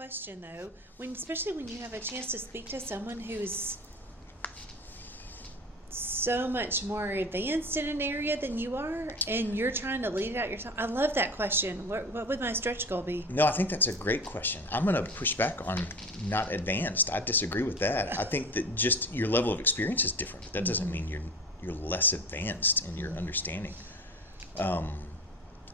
question though, especially when you have a chance to speak to someone who's so much more advanced in an area than you are, and you're trying to lead it out yourself. I love that question. What would my stretch goal be? No, I think that's a great question. I'm going to push back on not advanced. I disagree with that. I think that just your level of experience is different. But that doesn't mean you're less advanced in your understanding.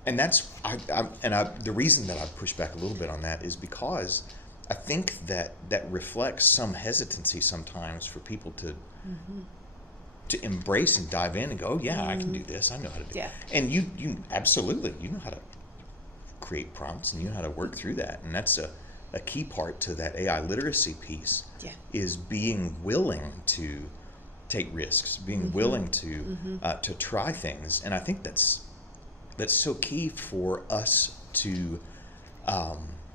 And that's the reason that I push back a little bit on that is because I think that reflects some hesitancy sometimes for people to embrace and dive in and go, oh yeah, I can do this. I know how to do it. And you absolutely, you know how to create prompts and you know how to work through that. And that's a key part to that AI literacy piece is being willing to take risks, being willing to try things. And I think that's so key for us to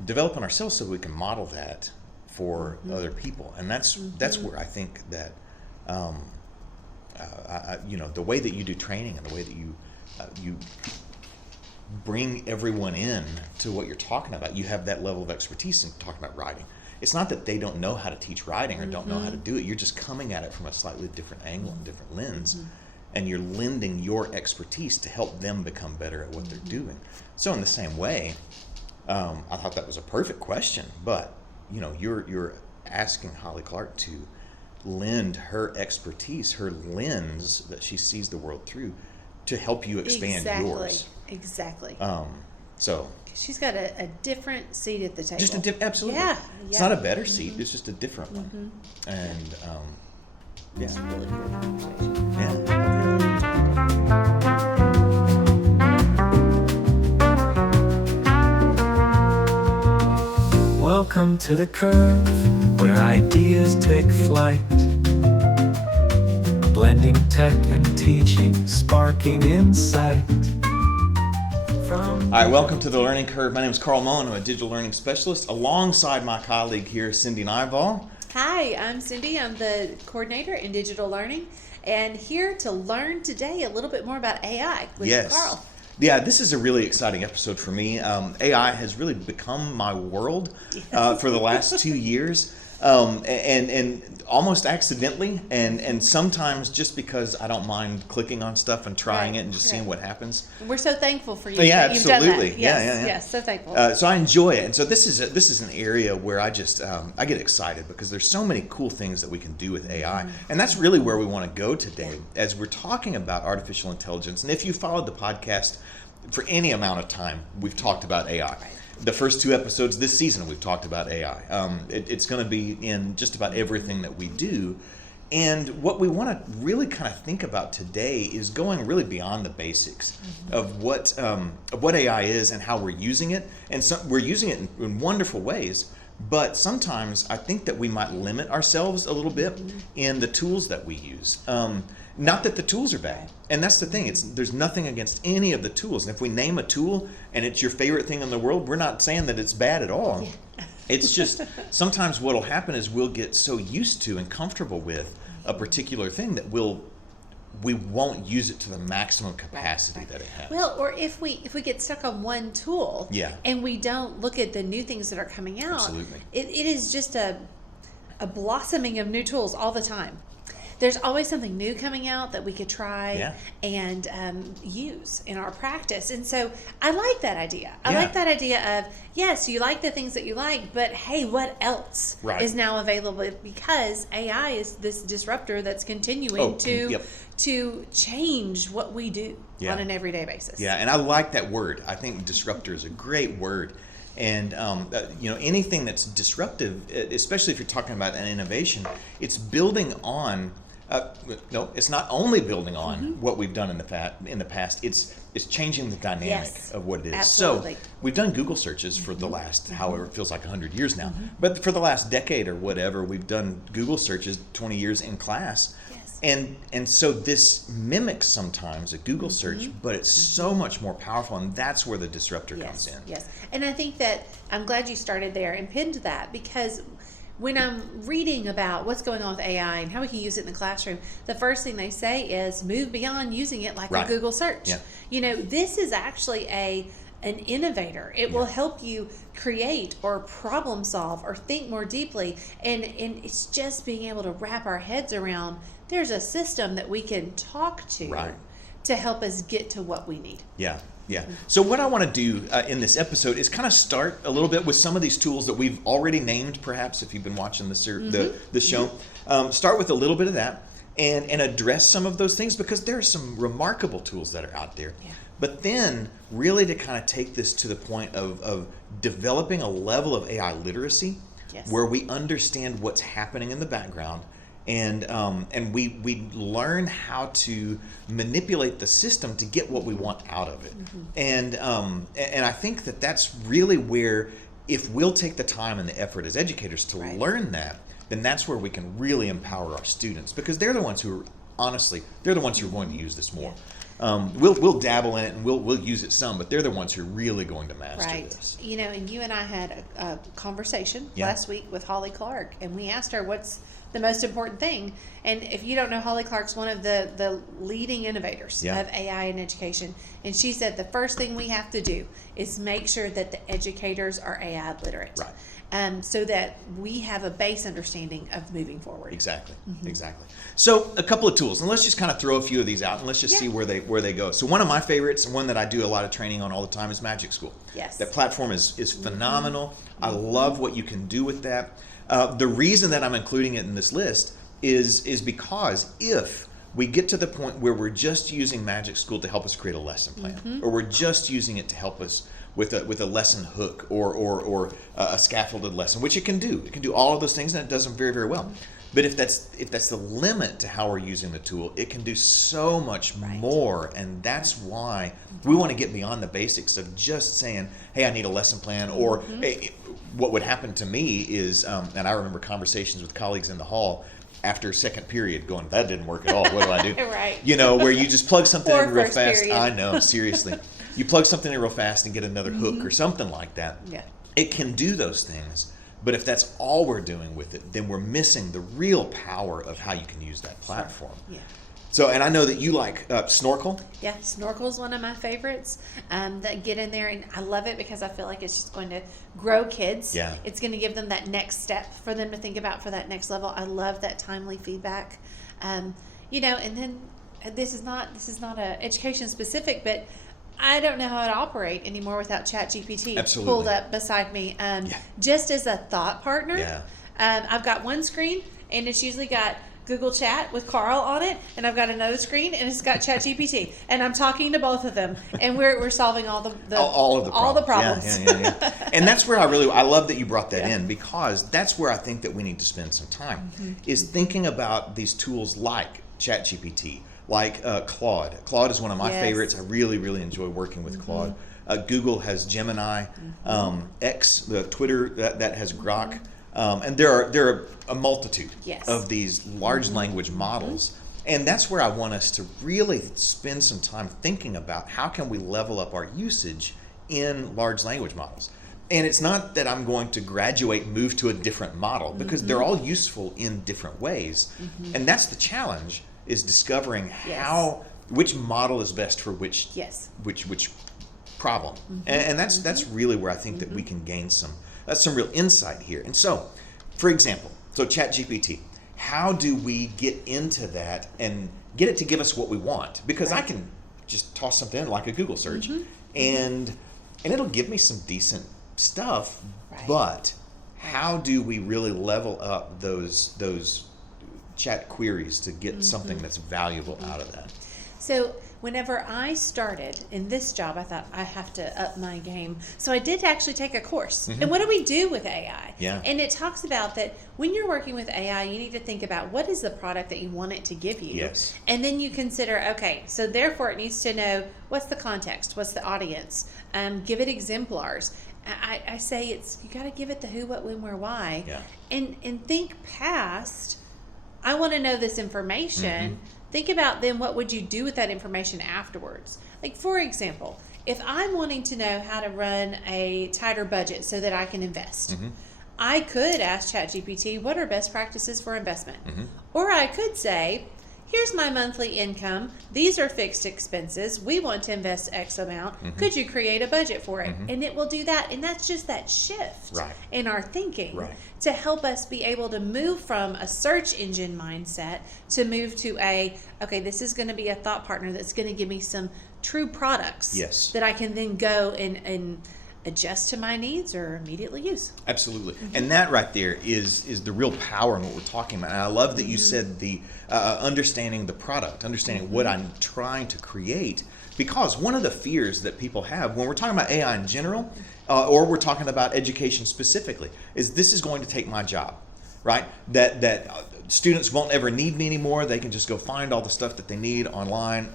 develop on ourselves so we can model that for other people. And that's where I think that the way that you do training and the way that you bring everyone in to what you're talking about, you have that level of expertise in talking about writing. It's not that they don't know how to teach writing or don't know how to do it. You're just coming at it from a slightly different angle and different lens, and you're lending your expertise to help them become better at what they're doing. So in the same way, I thought that was a perfect question, but you're asking Holly Clark to lend her expertise, her lens that she sees the world through, to help you expand yours. Exactly. So she's got a different seat at the table. Just absolutely. Yeah. It's not a better seat. It's just a different one. And it's a really good conversation. Yeah. Welcome to the curve, where ideas take flight. Blending tech and teaching, sparking insight. All right, welcome to the Learning Curve. My name is Carl Mullen. I'm a digital learning specialist alongside my colleague here, Cindy Naival. Hi, I'm Cindy. I'm the coordinator in digital learning and here to learn today a little bit more about AI with Carl. Yeah, this is a really exciting episode for me. AI has really become my world for the last 2 years. And almost accidentally, and sometimes just because I don't mind clicking on stuff and trying it and just seeing what happens. We're so thankful for you. Yeah, You've absolutely. Done that. Yes, yes, so thankful. So I enjoy it, and so this is an area where I just I get excited because there's so many cool things that we can do with AI, and that's really where we want to go today as we're talking about artificial intelligence. And if you followed the podcast for any amount of time, we've talked about AI. The first 2 episodes this season, we've talked about AI. It's going to be in just about everything that we do. And what we want to really kind of think about today is going really beyond the basics of what AI is and how we're using it. And so we're using it in wonderful ways. But sometimes I think that we might limit ourselves a little bit in the tools that we use. Not that the tools are bad. And that's the thing. There's nothing against any of the tools. And if we name a tool and it's your favorite thing in the world, we're not saying that it's bad at all. Yeah. It's just sometimes what will happen is we'll get so used to and comfortable with a particular thing that we won't use it to the maximum capacity that it has. Well, or if we get stuck on one tool and we don't look at the new things that are coming out, it is just a blossoming of new tools all the time. There's always something new coming out that we could try and use in our practice. And so I like that idea. I like that idea of, yes, you like the things that you like, but hey, what else is now available? Because AI is this disruptor that's continuing to change what we do on an everyday basis. Yeah, and I like that word. I think disruptor is a great word. And anything that's disruptive, especially if you're talking about an innovation, it's building on. It's not only building on what we've done in the past. It's changing the dynamic of what it is. Absolutely. So we've done Google searches for the last, however, it feels like 100 years now. But for the last decade or whatever, we've done Google searches 20 years in class. And so this mimics sometimes a Google search, but it's so much more powerful, and that's where the disruptor comes in. Yes, and I think that I'm glad you started there and pinned that, because when I'm reading about what's going on with AI and how we can use it in the classroom, the first thing they say is move beyond using it like a Google search. This is actually a an innovator. It will help you create or problem solve or think more deeply. And it's just being able to wrap our heads around there's a system that we can talk to to help us get to what we need. Yeah. So what I want to do in this episode is kind of start a little bit with some of these tools that we've already named, perhaps, if you've been watching the show. Start with a little bit of that and address some of those things, because there are some remarkable tools that are out there. Yeah. But then really to kind of take this to the point of developing a level of AI literacy where we understand what's happening in the background, and we learn how to manipulate the system to get what we want out of it. And I think that's really where, if we'll take the time and the effort as educators to learn that, then that's where we can really empower our students, because they're the ones who are, honestly, they're the ones who are going to use this more. We'll dabble in it and we'll use it some, but they're the ones who are really going to master this. You know, and you and I had a conversation last week with Holly Clark, and we asked her what's the most important thing. And if you don't know, Holly Clark's one of the leading innovators of AI in education. And she said the first thing we have to do is make sure that the educators are AI literate. So that we have a base understanding of moving forward. Exactly. So a couple of tools, and let's just kind of throw a few of these out, and let's just see where they go. So one of my favorites, and one that I do a lot of training on all the time, is Magic School. That platform is phenomenal. I love what you can do with that. The reason that I'm including it in this list is because if we get to the point where we're just using Magic School to help us create a lesson plan, or we're just using it to help us with a lesson hook or a scaffolded lesson, which it can do. It can do all of those things, and it does them very, very well. But if that's the limit to how we're using the tool, it can do so much more, and that's why we want to get beyond the basics of just saying, hey, I need a lesson plan, or hey, what would happen to me is, and I remember conversations with colleagues in the hall after second period going, that didn't work at all, what do I do? You know, where you just plug something in real fast. Period. I know, seriously. You plug something in real fast and get another hook or something like that. It can do those things, but if that's all we're doing with it, then we're missing the real power of how you can use that platform. So, and I know that you like Snorkel. Snorkel is one of my favorites that get in there, and I love it because I feel like it's just going to grow kids. It's going to give them that next step for them to think about for that next level. I love that timely feedback. You know, and then this is not a education specific, but I don't know how to operate anymore without ChatGPT pulled up beside me. Just as a thought partner, I've got one screen, and it's usually got Google Chat with Carl on it, and I've got another screen, and it's got ChatGPT, and I'm talking to both of them, and we're solving all the problems. And that's where I love that you brought that in, because that's where I think that we need to spend some time is thinking about these tools like ChatGPT, like Claude. Claude is one of my favorites. I really, really enjoy working with Claude. Google has Gemini, X, the Twitter that has Grok, and there are a multitude of these large language models. And that's where I want us to really spend some time thinking about how can we level up our usage in large language models. And it's not that I'm going to move to a different model, because they're all useful in different ways. And that's the challenge, is discovering which model is best for which problem. And that's really where I think that we can gain some real insight here. And so, for example, ChatGPT, how do we get into that and get it to give us what we want? Because I can just toss something in like a Google search, and it'll give me some decent stuff, but how do we really level up those chat queries to get something that's valuable out of that? So whenever I started in this job, I thought I have to up my game. So I did actually take a course. And what do we do with AI? And it talks about that when you're working with AI, you need to think about what is the product that you want it to give you. And then you consider, okay, so therefore it needs to know what's the context, what's the audience, give it exemplars. I say you got to give it the who, what, when, where, why, and think past, I want to know this information. Think about then what would you do with that information afterwards. Like, for example, if I'm wanting to know how to run a tighter budget so that I can invest, I could ask ChatGPT, what are best practices for investment? Or I could say, here's my monthly income. These are fixed expenses. We want to invest X amount. Could you create a budget for it? And it will do that. And that's just that shift in our thinking to help us be able to move from a search engine mindset to move to okay, this is going to be a thought partner that's going to give me some true products that I can then go and adjust to my needs or immediately use. Absolutely. And that right there is the real power in what we're talking about. And I love that you said the understanding the product, understanding what I'm trying to create, because one of the fears that people have when we're talking about AI in general, or we're talking about education specifically, is this is going to take my job, right? That students won't ever need me anymore. They can just go find all the stuff that they need online.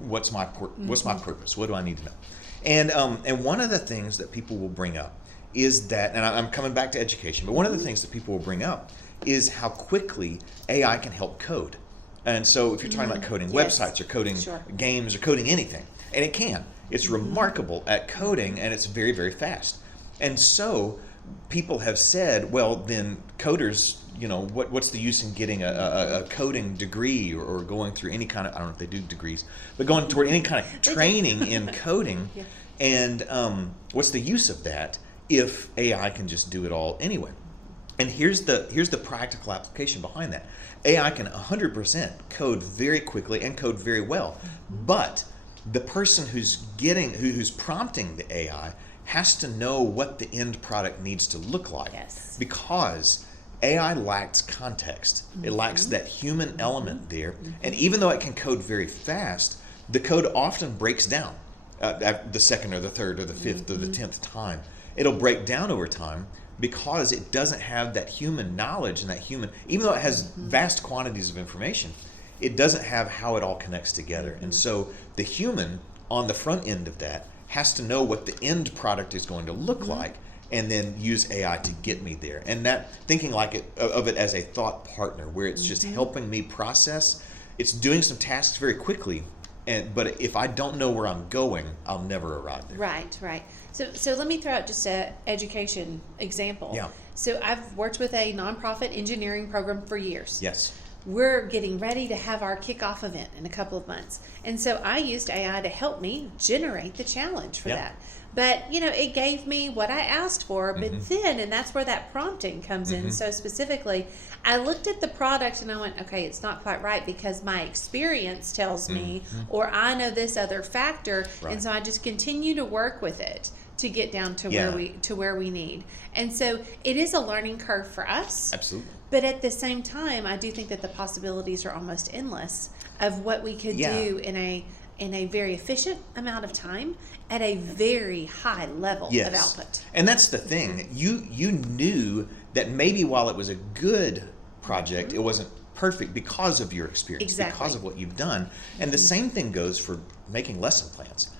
What's my purpose? What do I need to know? And one of the things that people will bring up is that, and I'm coming back to education, but one of the things that people will bring up is how quickly AI can help code. And so if you're talking about coding websites or coding games or coding anything, and it can, it's remarkable at coding, and it's very, very fast. And so people have said, well, then coders, what's the use in getting a coding degree or going through any kind of, I don't know if they do degrees, but going toward any kind of training in coding. And what's the use of that if AI can just do it all anyway? And here's the practical application behind that. AI can 100% code very quickly and code very well, but the person who's prompting the AI has to know what the end product needs to look like. Because AI lacks context. It lacks that human element there. And even though it can code very fast, the code often breaks down at the second or the third or the fifth or the 10th time. It'll break down over time because it doesn't have that human knowledge and that human, even though it has vast quantities of information, it doesn't have how it all connects together. And so the human on the front end of that has to know what the end product is going to look like, and then use AI to get me there. And that thinking of it as a thought partner, where it's just helping me process. It's doing some tasks very quickly, but if I don't know where I'm going, I'll never arrive there. Right. So let me throw out just an education example. So I've worked with a nonprofit engineering program for years. We're getting ready to have our kickoff event in a couple of months. And so I used AI to help me generate the challenge for that. But, it gave me what I asked for, but then, and that's where that prompting comes in so specifically, I looked at the product and I went, okay, it's not quite right because my experience tells me, or I know this other factor, and so I just continue to work with it to get down to where we need. And so it is a learning curve for us. Absolutely. But at the same time, I do think that the possibilities are almost endless of what we could do in a very efficient amount of time at a very high level of output. And that's the thing. You knew that maybe while it was a good project, it wasn't perfect because of your experience, because of what you've done. And the same thing goes for making lesson plans.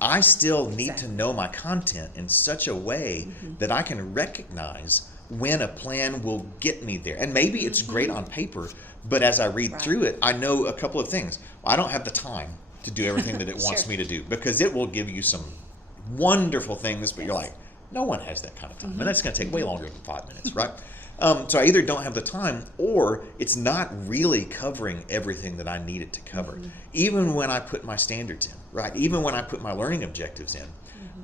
I still need to know my content in such a way that I can recognize when a plan will get me there. And maybe it's great on paper, but as I read through it, I know a couple of things. I don't have the time to do everything that it wants me to do, because it will give you some wonderful things, but you're like, no one has that kind of time. And that's going to take way longer than 5 minutes, right? So I either don't have the time, or it's not really covering everything that I need it to cover. Even when I put my standards in, right? Even when I put my learning objectives in,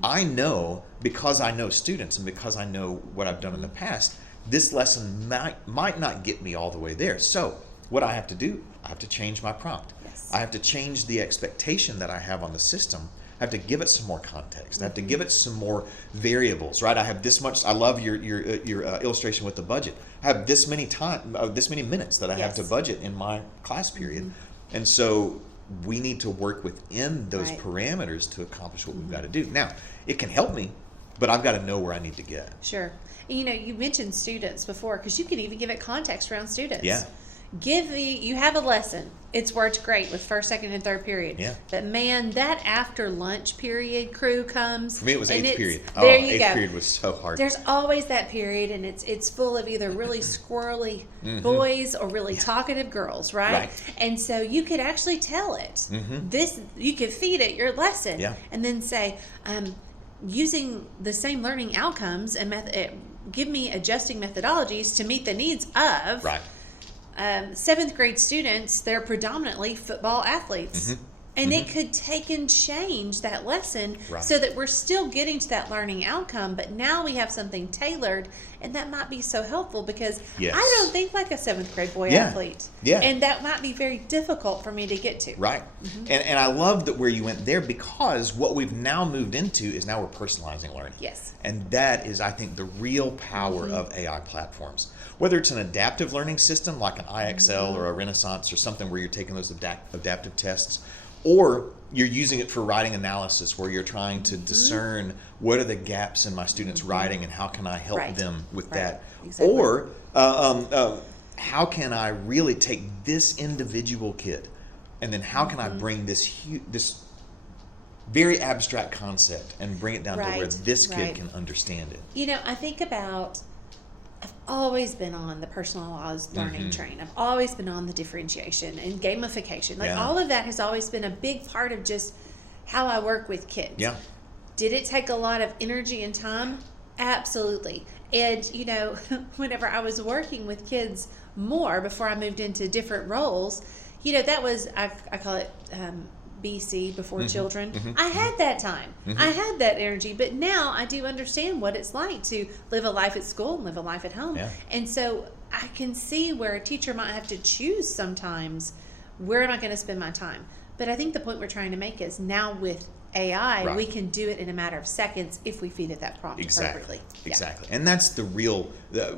I know, because I know students and because I know what I've done in the past, this lesson might not get me all the way there. So what I have to do, I have to change my prompt. I have to change the expectation that I have on the system. I have to give it some more context. I have to give it some more variables, right? I have this much. I love your illustration with the budget. I have this many minutes that I have to budget in my class period, and so we need to work within those parameters to accomplish what we've got to do. Now, it can help me, but I've got to know where I need to get. Sure. You mentioned students before, because you can even give it context around students. You have a lesson. It's worked great with first, second, and third period. But man, that after lunch period crew comes. For me, it was eighth period. There you go. Eighth period was so hard. There's always that period, and it's full of either really squirrely boys or really talkative girls, right? And so you could actually tell it. You could feed it your lesson, and then say, using the same learning outcomes and give me adjusting methodologies to meet the needs of. seventh grade students, they're predominantly football athletes. And it could take and change that lesson so that we're still getting to that learning outcome, but now we have something tailored, and that might be so helpful because I don't think like a seventh grade boy athlete. And that might be very difficult for me to get to. Right. And I love that where you went there, because what we've now moved into is now we're personalizing learning. Yes. And that is, I think, the real power of AI platforms. Whether it's an adaptive learning system like an IXL or a Renaissance or something where you're taking those adaptive tests, or you're using it for writing analysis where you're trying to discern what are the gaps in my students' writing and how can I help them with that. Exactly. Or how can I really take this individual kid and then how can I bring this very abstract concept and bring it down to where this kid can understand it. You know, I think about, I've always been on the personalized learning train. I've always been on the differentiation and gamification. Like all of that has always been a big part of just how I work with kids. Yeah. Did it take a lot of energy and time? Absolutely. And, you know, whenever I was working with kids more before I moved into different roles, you know, that was, I call it BC, before children. I had that time. I had that energy. But now I do understand what it's like to live a life at school and live a life at home. And so I can see where a teacher might have to choose sometimes, where am I going to spend my time? But I think the point we're trying to make is now with AI, we can do it in a matter of seconds if we feed it that prompt appropriately. Exactly. And that's the real,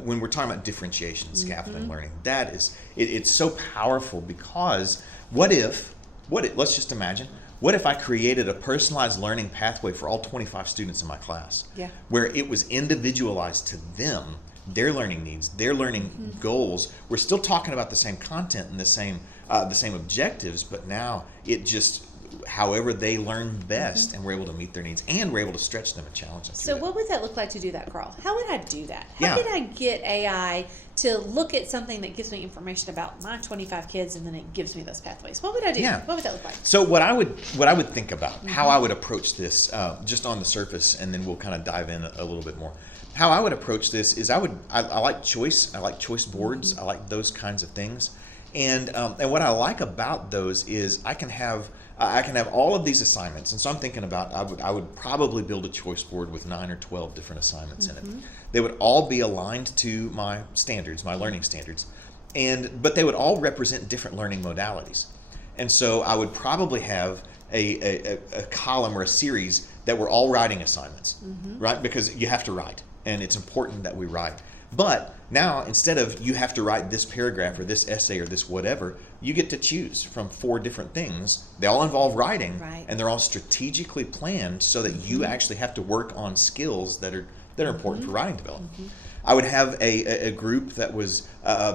when we're talking about differentiation, scaffolding learning, that is, it's so powerful because let's just imagine, what if I created a personalized learning pathway for all 25 students in my class? Where it was individualized to them, their learning needs, their learning goals. We're still talking about the same content and the same objectives, but now it just, however they learn best, and we're able to meet their needs, and we're able to stretch them and challenge them. So what would that look like to do that, Carl? How would I do that? How can I get AI to look at something that gives me information about my 25 kids, and then it gives me those pathways? What would I do? What would that look like? So what I would think about, how I would approach this, just on the surface, and then we'll kind of dive in a little bit more. How I would approach this is I like choice. I like choice boards. I like those kinds of things. And what I like about those is I can have all of these assignments, and so I'm thinking about I would probably build a choice board with 9 or 12 different assignments in it. They would all be aligned to my standards, my learning standards, but they would all represent different learning modalities. And so I would probably have a column or a series that were all writing assignments, right? Because you have to write, and it's important that we write. But now, instead of you have to write this paragraph or this essay or this whatever, you get to choose from 4 different things. They all involve writing, and they're all strategically planned so that you actually have to work on skills that are important for writing development. I would have a group that was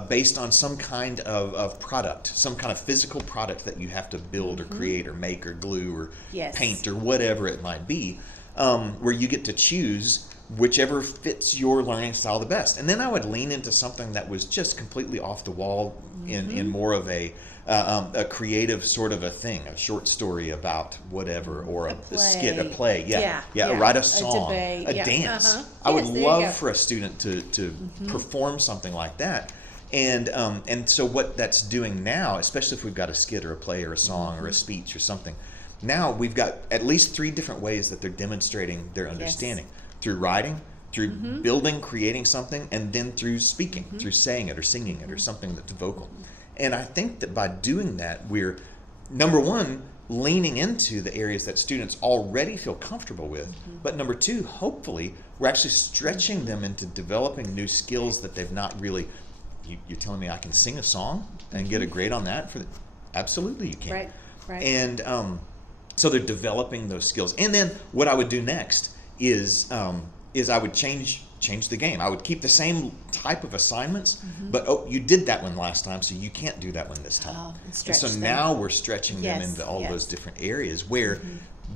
based on some kind of product, some kind of physical product that you have to build or create or make or glue or paint or whatever it might be, where you get to choose whichever fits your learning style the best. And then I would lean into something that was just completely off the wall in more of a creative sort of a thing, a short story about whatever, or a skit, a play, write a song, a dance. I would love for a student to perform something like that. And so what that's doing now, especially if we've got a skit or a play or a song or a speech or something, now we've got at least 3 different ways that they're demonstrating their understanding. Through writing, through building, creating something, and then through speaking, through saying it or singing it or something that's vocal. And I think that by doing that, we're, number one, leaning into the areas that students already feel comfortable with, but number 2, hopefully, we're actually stretching them into developing new skills that they've not really. You're telling me I can sing a song and get a grade on that? Absolutely you can. Right. And so they're developing those skills. And then what I would do next is I would change the game. I would keep the same type of assignments, but you did that one last time, so you can't do that one this time. And so now we're stretching them into all those different areas where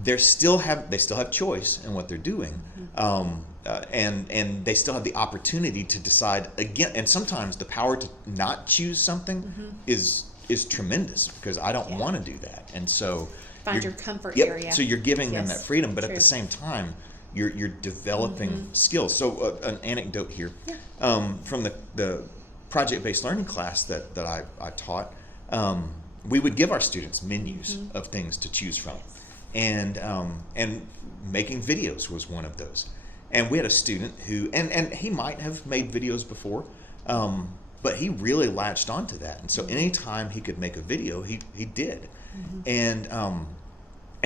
they still have choice in what they're doing, and they still have the opportunity to decide again. And sometimes the power to not choose something is tremendous, because I don't want to do that, and so find your comfort area. So you're giving them that freedom, but at the same time, you're developing skills. So an anecdote here from the project-based learning class that I taught, we would give our students menus of things to choose from, and making videos was one of those. And we had a student who, and he might have made videos before, but he really latched onto that. And so anytime he could make a video, he did. And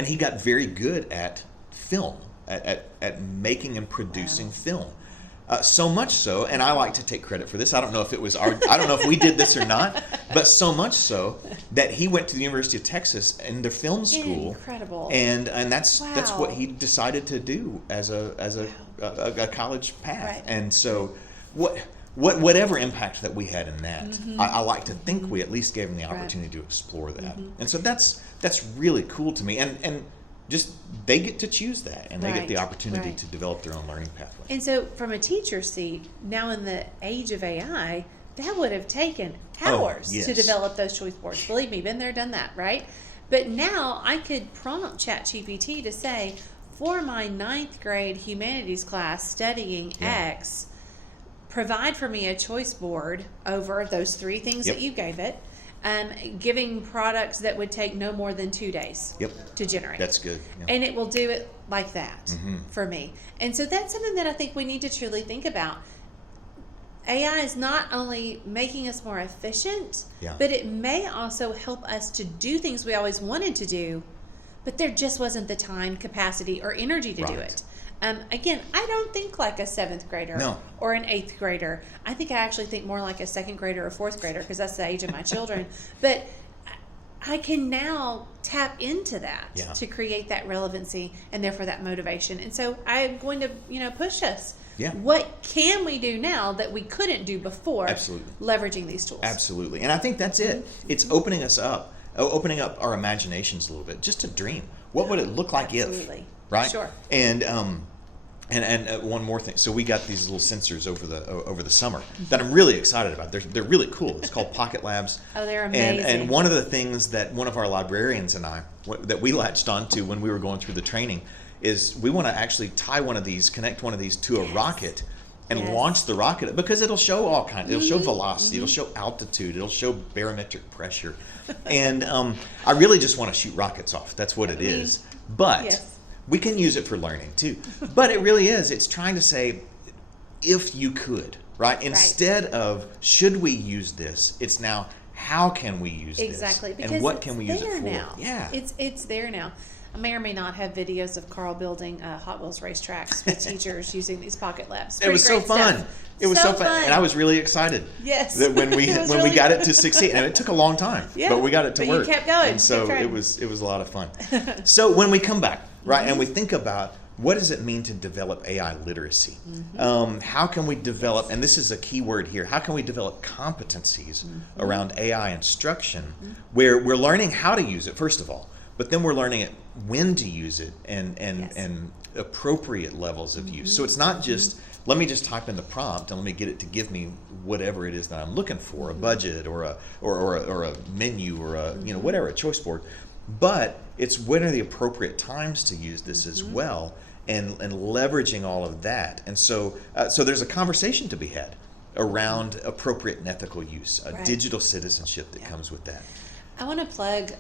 he got very good at film, at making and producing film. So much so, and I like to take credit for this. I don't know if it was I don't know if we did this or not, but so much so that he went to the University of Texas in their film school. Incredible. And that's what he decided to do as a college path. Right. And so whatever impact that we had in that, I like to think we at least gave him the opportunity to explore that. And so that's really cool to me. And just they get to choose that, and they get the opportunity to develop their own learning pathway. And so from a teacher's seat, now in the age of AI, that would have taken hours to develop those choice boards. Believe me, been there, done that, right? But now I could prompt ChatGPT to say, for my 9th grade humanities class studying X, provide for me a choice board over those 3 things that you gave it. Giving products that would take no more than 2 days to generate. That's good. And it will do it like that for me. And so that's something that I think we need to truly think about. AI is not only making us more efficient, but it may also help us to do things we always wanted to do, but there just wasn't the time, capacity, or energy to do it. Again, I don't think like a 7th grader or an 8th grader. I think I actually think more like a 2nd grader or 4th grader, because that's the age of my children. But I can now tap into that to create that relevancy and therefore that motivation. And so I'm going to, push us. What can we do now that we couldn't do before? Absolutely. Leveraging these tools. Absolutely. And I think that's it. It's opening us up, opening up our imaginations a little bit, just to dream. What would it look like if? Right? Sure. And one more thing. So we got these little sensors over the summer that I'm really excited about. They're really cool. It's called Pocket Labs. Oh, they're amazing. And one of the things that one of our librarians and I that we latched onto when we were going through the training is we want to actually connect one of these to a rocket and launch the rocket, because it'll show all kinds. It'll show velocity. It'll show altitude. It'll show barometric pressure. And I really just want to shoot rockets off. That's what it is. But we can use it for learning too. But it really is. It's trying to say, if you could, right? Instead of should we use this, it's now how can we use this? Because and what can we use it for? Now. It's there now. I may or may not have videos of Carl building Hot Wheels racetracks with teachers using these Pocket Labs. It was so fun. It was so fun, and I was really excited. Yes, that when we got it to succeed, and it took a long time, but we got it to work. You kept going, and so it was a lot of fun. So when we come back, right, and we think about what does it mean to develop AI literacy? How can we develop, and this is a key word here, how can we develop competencies around AI instruction where we're learning how to use it, first of all, but then we're learning when to use it and appropriate levels of use. So it's not just, let me just type in the prompt and let me get it to give me whatever it is that I'm looking for, a budget or a menu or a whatever, a choice board. But it's when are the appropriate times to use this as well, and leveraging all of that. And so there's a conversation to be had around appropriate and ethical use, digital citizenship that comes with that. I want to plug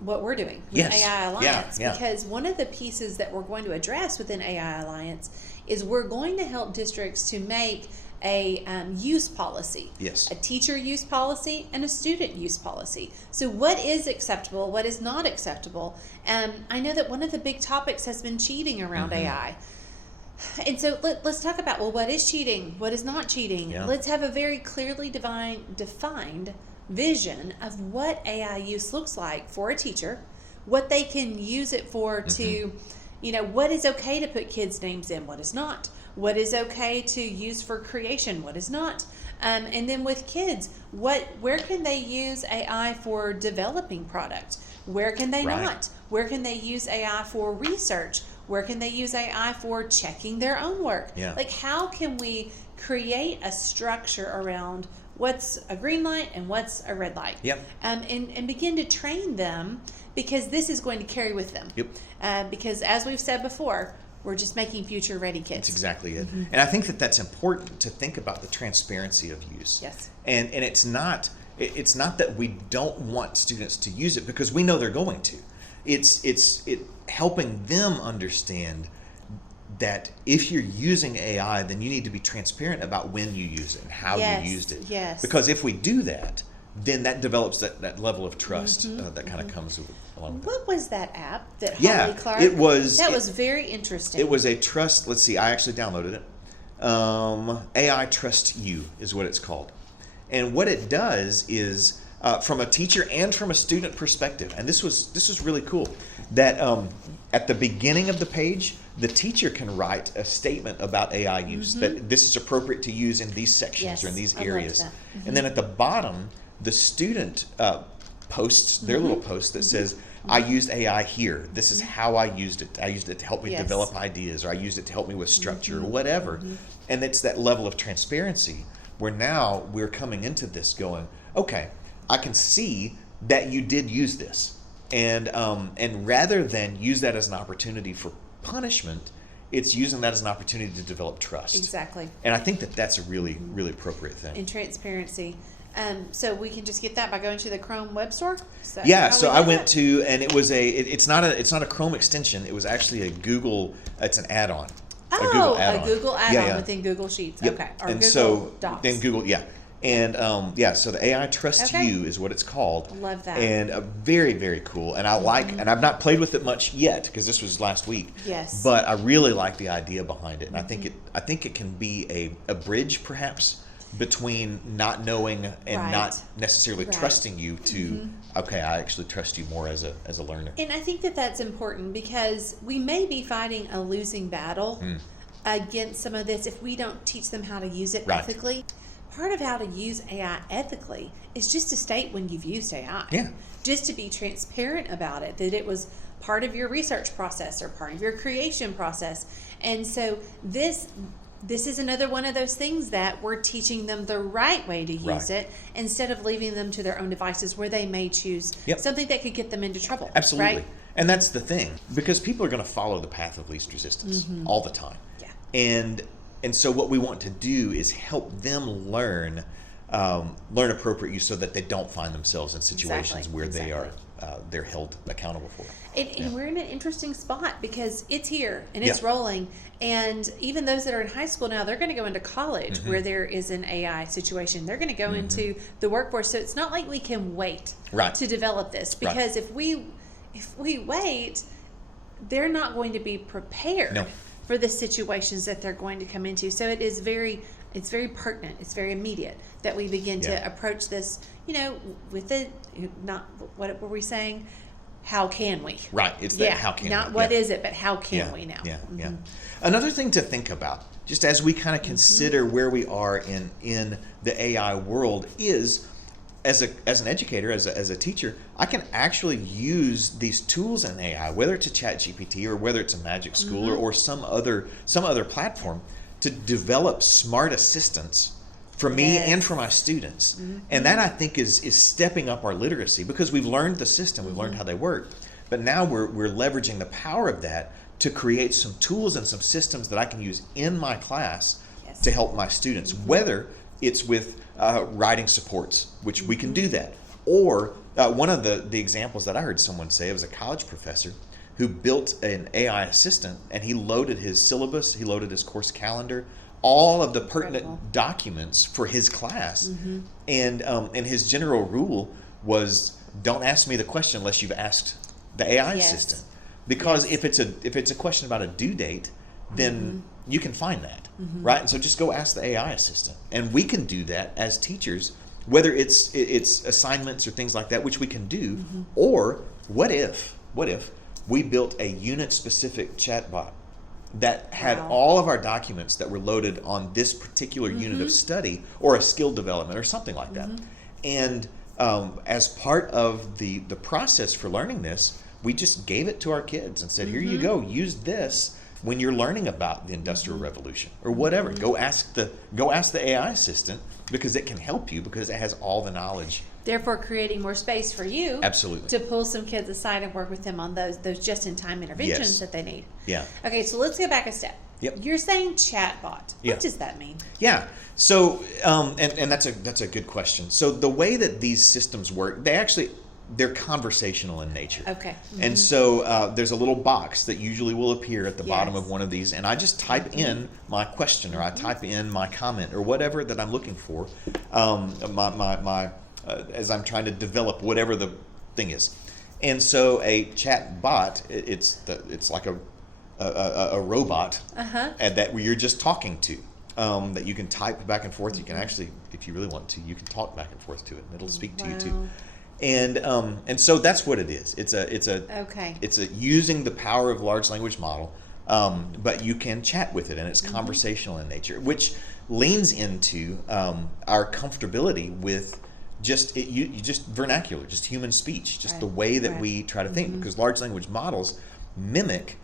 what we're doing with AI Alliance, because one of the pieces that we're going to address within AI Alliance is we're going to help districts to make a use policy, a teacher use policy, and a student use policy. So what is acceptable, what is not acceptable? I know that one of the big topics has been cheating around AI. And so let's talk about, what is cheating? What is not cheating? Let's have a very clearly defined vision of what AI use looks like for a teacher, what they can use it for to, what is okay to put kids' names in, what is not, what is okay to use for creation, what is not. And then with kids, where can they use AI for developing product? Where can they not? Where can they use AI for research? Where can they use AI for checking their own work? Like, how can we create a structure around what's a green light and what's a red light? And begin to train them, because this is going to carry with them. Because as we've said before, we're just making future ready kids. That's exactly it. And I think that that's important to think about the transparency of use. Yes. And it's not that we don't want students to use it, because we know they're going to. It's helping them understand that if you're using AI, then you need to be transparent about when you use it and how you used it. Yes. Because if we do that, then that develops that level of trust that kind of comes along with it. What was that app that Holly Clark? That was very interesting. It was a trust. Let's see. I actually downloaded it. AI Trust You is what it's called, and what it does is from a teacher and from a student perspective. And this was really cool. That at the beginning of the page, the teacher can write a statement about AI use, that this is appropriate to use in these sections or in these areas. And then at the bottom, the student posts their little post that says, I used AI here. This is how I used it. I used it to help me develop ideas, or I used it to help me with structure, or whatever. And it's that level of transparency where now we're coming into this going, okay, I can see that you did use this. And rather than use that as an opportunity for punishment, it's using that as an opportunity to develop trust. Exactly. And I think that that's a really, really appropriate thing. And transparency. So we can just get that by going to the Chrome web store? So I went to, and it was it's not a Chrome extension. It was actually a Google, it's an add-on. Oh, a Google add-on within Google Sheets. Yep. Okay. Or and Google so Docs. then Google, And so the AI Trust You is what it's called. Love that. And very, very cool. And I like, and I've not played with it much yet because this was last week. Yes. But I really like the idea behind it, and I think it can be a bridge perhaps between not knowing and not necessarily trusting you to okay, I actually trust you more as a learner. And I think that that's important because we may be fighting a losing battle against some of this if we don't teach them how to use it ethically. Part of how to use AI ethically is just to state when you've used AI. Yeah. Just to be transparent about it, that it was part of your research process or part of your creation process. And so this is another one of those things that we're teaching them the right way to use it instead of leaving them to their own devices where they may choose something that could get them into trouble. Absolutely. Right? And that's the thing, because people are going to follow the path of least resistance all the time. Yeah. And so what we want to do is help them learn appropriate use so that they don't find themselves in situations where they are they're held accountable for it. And we're in an interesting spot because it's here and it's rolling. And even those that are in high school now, they're going to go into college where there is an AI situation. They're going to go into the workforce. So it's not like we can wait to develop this, because if we wait, they're not going to be prepared for the situations that they're going to come into. So it's very pertinent. It's very immediate that we begin to approach this, with what were we saying? How can we? Right. It's that how can we? Not what is it, but how can we now? Yeah. Another thing to think about, just as we kind of consider where we are in the AI world, is as an educator, as a teacher, I can actually use these tools in AI, whether it's a ChatGPT or whether it's a Magic School or some other platform, to develop smart assistants for me and for my students. And that, I think, is stepping up our literacy, because we've learned the system, we've learned how they work, but now we're leveraging the power of that to create some tools and some systems that I can use in my class to help my students, whether it's with writing supports, which we can do that, or one of the examples that I heard someone say, it was a college professor who built an AI assistant, and he loaded his syllabus, he loaded his course calendar, all of the pertinent documents for his class. And his general rule was, don't ask me the question unless you've asked the AI assistant. Because if it's a question about a due date, then you can find that, right? And so just go ask the AI assistant. And we can do that as teachers, whether it's assignments or things like that, which we can do, or what if we built a unit-specific chatbot that had all of our documents that were loaded on this particular unit of study, or a skill development or something like that. And as part of the process for learning this, we just gave it to our kids and said, here you go, use this when you're learning about the Industrial Revolution or whatever. Go ask the AI assistant, because it can help you, because it has all the knowledge Therefore, creating more space for you Absolutely. to pull some kids aside and work with them on those just-in-time interventions that they need. Yeah. Okay, so let's go back a step. Yep. You're saying chatbot. Yeah. What does that mean? Yeah. So, and that's a good question. So the way that these systems work, they're conversational in nature. Okay. Mm-hmm. And so there's a little box that usually will appear at the bottom of one of these, and I just type in my question, or I type in my comment, or whatever that I'm looking for, as I'm trying to develop whatever the thing is. And so a chat bot, it's like a robot that you're just talking to, that you can type back and forth. You can actually, if you really want to, you can talk back and forth to it, and it'll speak to you too. And so that's what it is. It's a using the power of large language model, but you can chat with it, and it's conversational in nature, which leans into our comfortability with just vernacular, just human speech, just the way that we try to think, because large language models mimic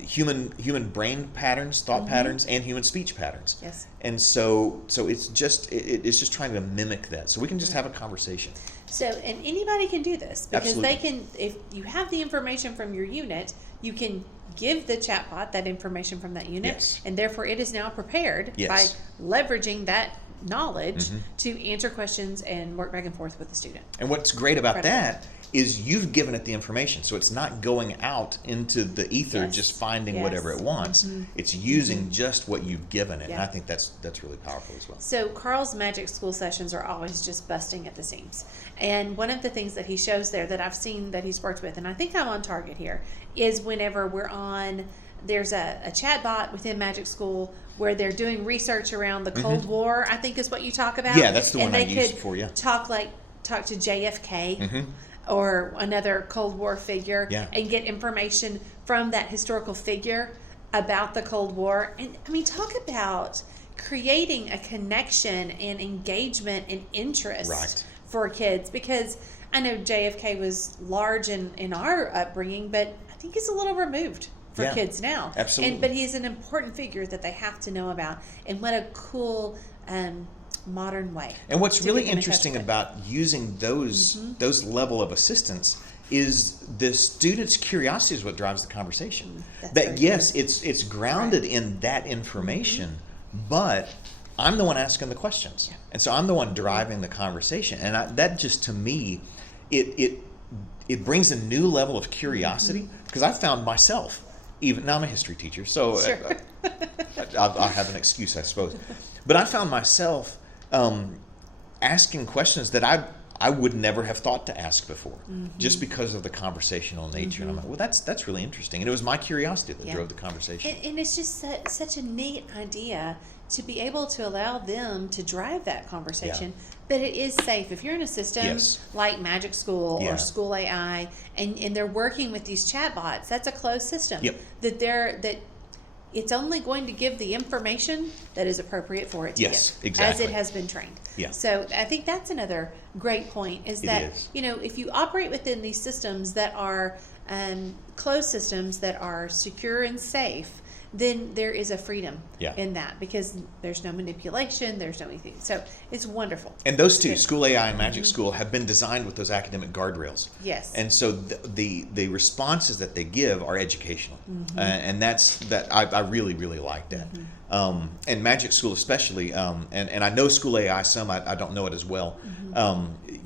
human brain patterns, thought patterns, and human speech patterns. Yes. And so it's just trying to mimic that, so we can just have a conversation. So, and anybody can do this, because Absolutely. they can, if you have the information from your unit, you can give the chatbot that information from that unit, Yes. and therefore it is now prepared by leveraging that knowledge to answer questions and work back and forth with the student. And what's great about that is you've given it the information, so it's not going out into the ether just finding whatever it wants. It's using just what you've given it, and I think that's really powerful as well. So Carl's Magic School sessions are always just busting at the seams, and one of the things that he shows there that I've seen that he's worked with, and I think I'm on target here, is whenever we're on, there's a chat bot within Magic School where they're doing research around the Cold War, I think is what you talk about. Yeah, that's the one and I they used could for, talk to JFK or another Cold War figure and get information from that historical figure about the Cold War. And I mean, talk about creating a connection and engagement and interest for kids, because I know JFK was large in our upbringing, but I think he's a little removed for kids now. Absolutely. But he's an important figure that they have to know about, and what a cool modern way. And what's really interesting about using those level of assistance is the student's curiosity is what drives the conversation. That yes, it's grounded in that information, but I'm the one asking the questions, and so I'm the one driving the conversation. And that just, to me, it brings a new level of curiosity, because I found myself, even now I'm a history teacher, so I have an excuse, I suppose, but I found myself asking questions that I would never have thought to ask before, just because of the conversational nature. And I'm like, well, that's really interesting. And it was my curiosity that drove the conversation. And it's just such a neat idea to be able to allow them to drive that conversation. But it is safe. If you're in a system like Magic School or School AI, and they're working with these chatbots, that's a closed system. That it's only going to give the information that is appropriate for it to give, exactly, as it has been trained. So I think that's another great point, is that if you operate within these systems that are closed systems that are secure and safe, then there is a freedom in that, because there's no manipulation, there's no anything. So it's wonderful. And those two, School AI and Magic School, have been designed with those academic guardrails. Yes. And so the responses that they give are educational, and I really, really like that. And Magic School especially, and I know School AI some, I don't know it as well.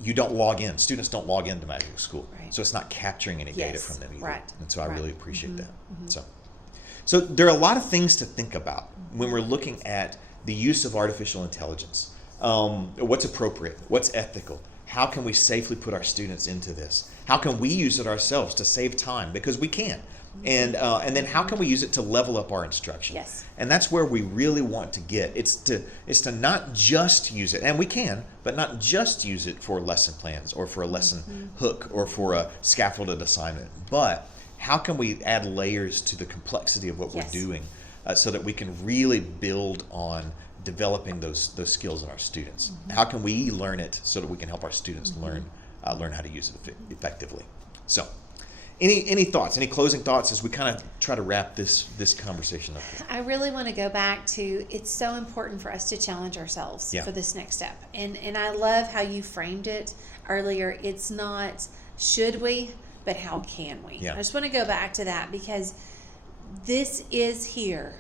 You don't log in. Students don't log into Magic School, so it's not capturing any data from them either. And so I really appreciate that. So there are a lot of things to think about when we're looking at the use of artificial intelligence. What's appropriate? What's ethical? How can we safely put our students into this? How can we use it ourselves to save time? Because we can. And then how can we use it to level up our instruction? And that's where we really want to get. It's to not just use it, and we can, but not just use it for lesson plans or for a lesson hook or for a scaffolded assignment, but how can we add layers to the complexity of what we're doing, so that we can really build on developing those skills in our students? How can we learn it so that we can help our students learn how to use it effectively? So any thoughts, any closing thoughts as we kind of try to wrap this conversation up here? I really want to go back to, it's so important for us to challenge ourselves for this next step. And I love how you framed it earlier. It's not should we, but how can we? I just want to go back to that because this is here.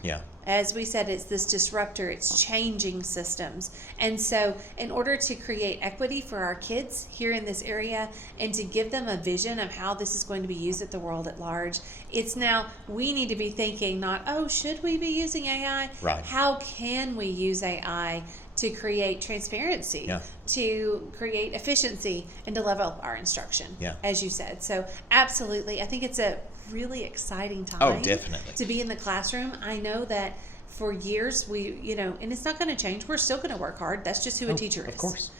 As we said, it's this disruptor. It's changing systems. And so in order to create equity for our kids here in this area and to give them a vision of how this is going to be used at the world at large, it's now we need to be thinking not, oh, should we be using AI? Right. How can we use AI to create transparency, to create efficiency, and to level up our instruction, as you said. So absolutely, I think it's a really exciting time to be in the classroom. I know that for years and it's not going to change. We're still going to work hard. That's just who a teacher is. Of course.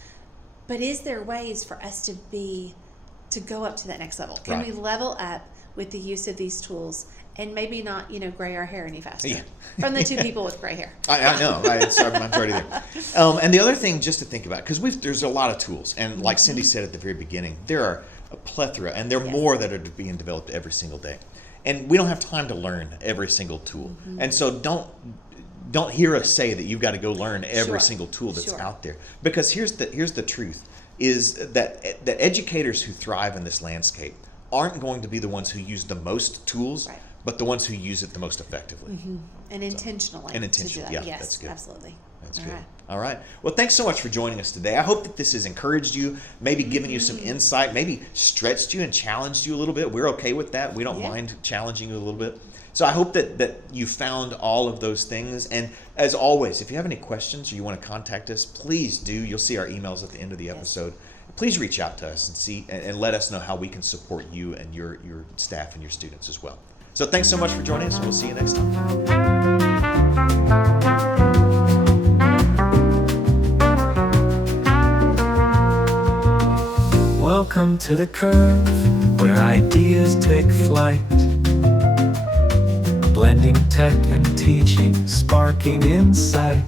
But is there ways for us to go up to that next level? Can we level up with the use of these tools and maybe not, gray our hair any faster from the two people with gray hair? I know. I'm already there. And the other thing just to think about, because there's a lot of tools, and like Cindy said at the very beginning, there are a plethora, and there are more that are being developed every single day. And we don't have time to learn every single tool. And so don't hear us say that you've got to go learn every single tool that's out there. Because here's the truth, is that educators who thrive in this landscape aren't going to be the ones who use the most tools, but the ones who use it the most effectively. And intentionally. And intentionally, to do that. Yes, that's good. Absolutely. That's good. All right. Well, thanks so much for joining us today. I hope that this has encouraged you, maybe given you some insight, maybe stretched you and challenged you a little bit. We're okay with that. We don't mind challenging you a little bit. So I hope that you found all of those things. And as always, if you have any questions or you want to contact us, please do. You'll see our emails at the end of the episode. Please reach out to us and let us know how we can support you and your staff and your students as well. So thanks so much for joining us, and we'll see you next time. Welcome to the curve, where ideas take flight. Blending tech and teaching, sparking insight.